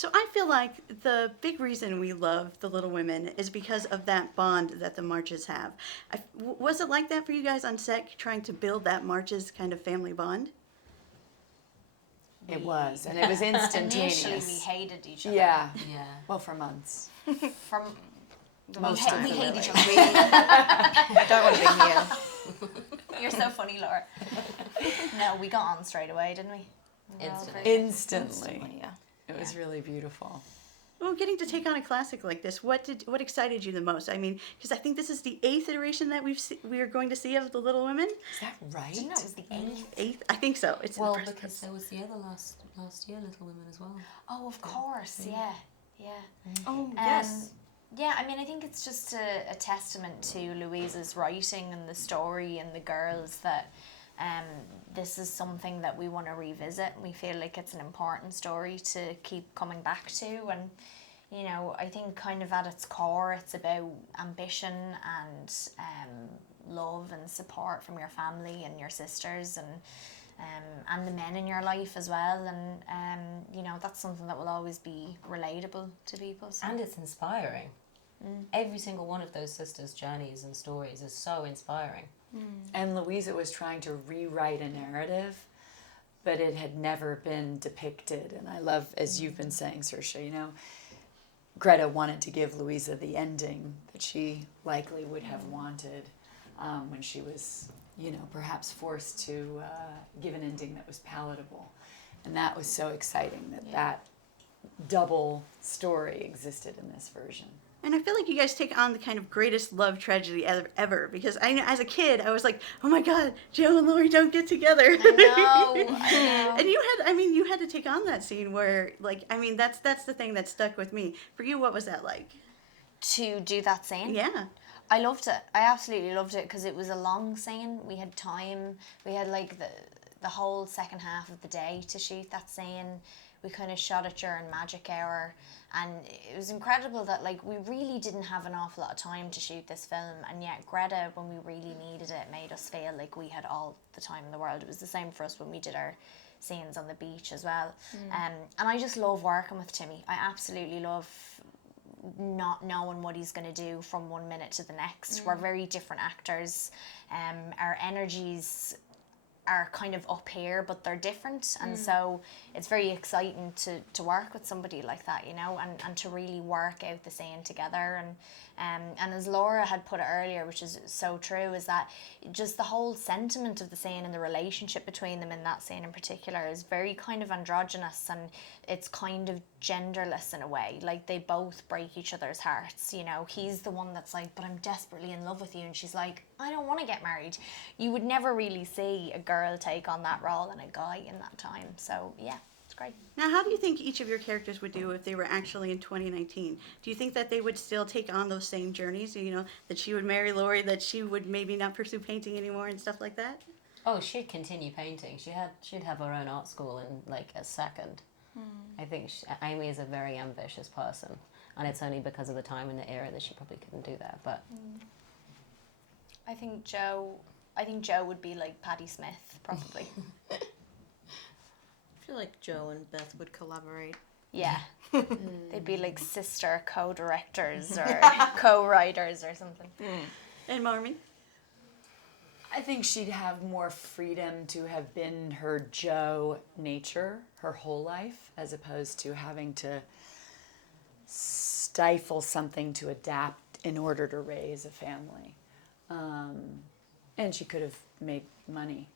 So I feel like the big reason we love The Little Women is because of that bond that the Marches have. Was it like that for you guys on set, trying to build that Marches kind of family bond? It was, and it was Initially, instantaneous. we hated each other. Yeah. Yeah. Well, for months. From Most we of hate it, each really. other. I don't want to be here. You're so funny, Laura. No, we got on straight away, didn't we? Instantly. Instantly. Yeah. It was really beautiful. Well, getting to take on a classic like this, what excited you the most? I mean, because I think this is the 8th iteration that we are going to see of The Little Women. Is that right? Didn't know it was the 8th. 8th, I think so. It's Well, impressive. because there was the other last year, Little Women as well. Oh, of course, yeah. Oh, Yeah, I mean, I think it's just a testament to Louisa's writing and the story and the girls that this is something that we want to revisit. We feel like it's an important story to keep coming back to. And, you know, I think kind of at its core, it's about ambition and love and support from your family and your sisters and the men in your life as well. And, you know, that's something that will always be relatable to people. So. And it's inspiring. Every single one of those sisters' journeys and stories is so inspiring. And Louisa was trying to rewrite a narrative, but it had never been depicted. And I love, as you've been saying, Saoirse, you know, Greta wanted to give Louisa the ending that she likely would have wanted when she was, you know, perhaps forced to give an ending that was palatable. And that was so exciting that double story existed in this version. And I feel like you guys take on the kind of greatest love tragedy ever. Because I know, as a kid, I was like, oh my God, Joe and Lori don't get together. I know. And you had to take on that scene where, like, I mean, that's the thing that stuck with me. For you, what was that like? To do that scene? Yeah. I loved it. I absolutely loved it because it was a long scene. We had time. We had like the whole second half of the day to shoot that scene. We kind of shot it during magic hour, and it was incredible that like we really didn't have an awful lot of time to shoot this film, and yet Greta, when we really needed it, made us feel like we had all the time in the world. It was the same for us when we did our scenes on the beach as well. And I just love working with Timmy. I absolutely love not knowing what he's going to do from one minute to the next. We're very different actors. Our energies are kind of up here, but they're different, and so it's very exciting to work with somebody like that, you know, and to really work out the scene together. And as Laura had put it earlier, which is so true, is that just the whole sentiment of the scene and the relationship between them in that scene in particular is very kind of androgynous, and it's kind of genderless in a way. Like, they both break each other's hearts, you know. He's the one that's like, but I'm desperately in love with you, and she's like, I don't want to get married. You would never really see a girl take on that role and a guy in that time. So yeah, it's great. Now, how do you think each of your characters would do if they were actually in 2019? Do you think that they would still take on those same journeys? You know, that she would marry Laurie, that she would maybe not pursue painting anymore and stuff like that? Oh, she'd continue painting. She'd have her own art school in like a second. I think Amy is a very ambitious person, and it's only because of the time and the era that she probably couldn't do that. But I think Joe would be like Patti Smith, probably. I feel like Joe and Beth would collaborate. Yeah. They'd be like sister co-directors or co-writers or something. And Marmee? I think she'd have more freedom to have been her Joe nature her whole life, as opposed to having to stifle something to adapt in order to raise a family. And she could have made money.